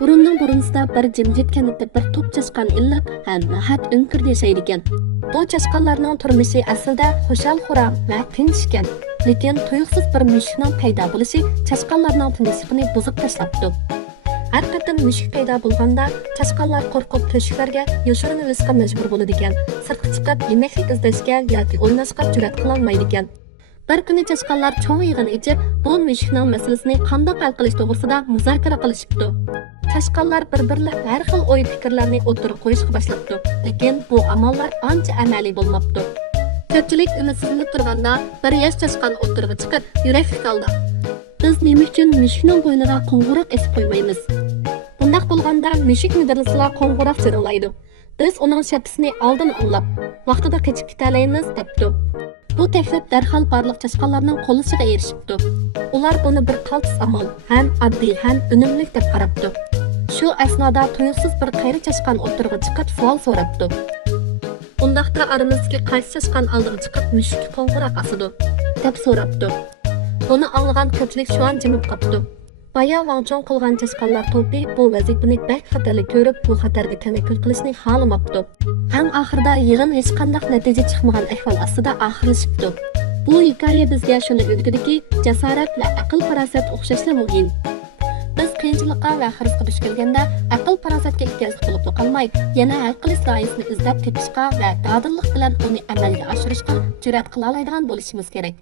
Burunning burunida bir jimjit kanitda bir top chashqan illiq ham nahat o'nkir yashaydi ekan. Bu chashqanlarning turmushi aslida xushal-xuram va tinch ekan. Lekin tuyuqsiz bir mushukning paydo bo'lishi chashqanlarning tinchligini buzib tashlabdi. Har qatam mushuk paydo bo'lganda chashqanlar qo'rqib to'shiklarga yoshirinib o'sishga majbur bo'ladi ekan. Sirtqa chiqib yemaklik izlashga yoki o'ynashga jur'at qila olmaydi ekan. Bir kuni chashqanlar cho'ng yig'in ichib, bu mushukning masalasini qanday hal qilish to'g'risida muzokara qilishibdi. Chashqanlar bir-birlab har xil o'y-fikrlarni o'tirib qo'yishga boshlabdi. Lekin bu amallar ancha amaliy bo'lmabdi. Ko'pchilik umidsiz turganda bir yosh chashqan o'tirib chiqib, yurakli qoldi. Biz nima uchun mushukning bo'yniga qo'ng'iroq esib qo'ymaymiz? Bundaq bo'lganda mushuk midirslar qo'ng'iroq chirillaydi. Biz uning shapisini oldin anglab, vaqtida qochib ketalaymiz debdi. Bu taklif darhol barliq chashqanlarning qo'llashiga erishibdi. Ular buni bir qaltis amal, ham oddiy, ham unumli deb qarabdi. Shu asnoda tuyuqsiz bir qayri chashqan o'tirg'i chiqib savol so'rabdi. Bundaqda aramizdagi qaysi chashqan oldiga chiqib mushuk qo'ng'iroq asidi deb so'rabdi. Buni anglagan ko'pchilik shu an jimib qoldi. Baya vangchong qilgan chashqanlar to'pi bu vazifani bak xatarli ko'rib, bu xatarga tavakkul qilishni xohlamabdi. Ham oxirida yig'in hech qanday natija chiqmagan ahvol ostida oxirlashibdi. Bu hikoya bizga shuni o'rgatadiki, jasorat va aql-farosat o'xshashli muhim. Biz qiyinchilikqa va xirsga duch kelganda aql-farosatga ehtiyojli bo'lib qolmay, yana hal qilish loyihasini izlab tepishga va dadillik bilan uni amalga oshirishga jur'at qila oladigan bo'lishimiz kerak.